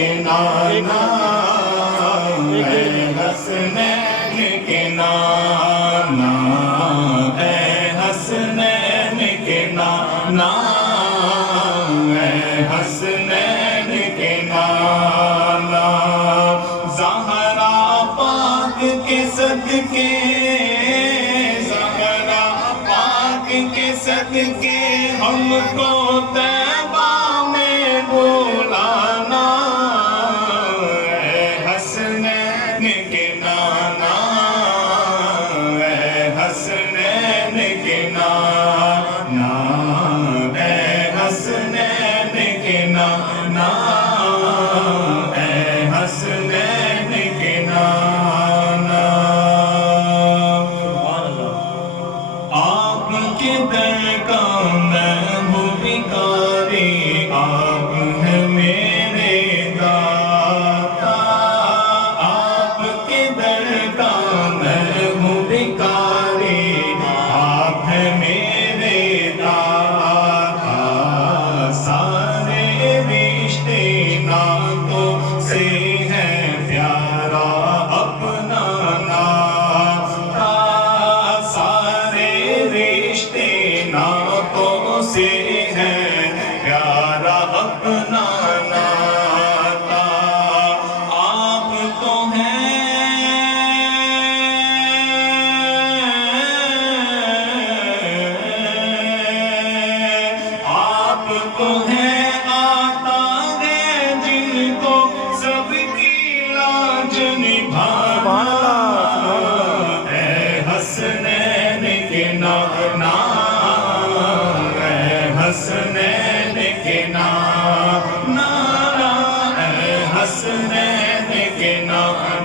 کے نانا، اے حسنین کے نانا، اے حسنین کے نانا، اے حسنین کے نانا، زہرا پاک کے صدقے، زہرا پاک کے صدقے ہم کو طیبہ میں بلانا، اے حسنین کے نانا، اے حسنین کے نانا، اے حسنین کے نانا، اے حسنین کے نانا۔ آپ کے در کا میں ہوں بھکاری، آپ ہیں میرے داتا، آپ کے در کا میں ہوں بھکاری، آپ ہیں میرے داتا، سارے رشتے ناتوں سے ہیں پیارا اپنا ناتا، سارے رشتے ناتوں سے ہیں پیارا اپنا ناتا، آپ تو ہیں آپ تو ہیں آتا ہے جن کو سب کی لاج نبھانا، اے حسنین کے نانا، اے حسنین کے نانا، اے حسنین کے نانا۔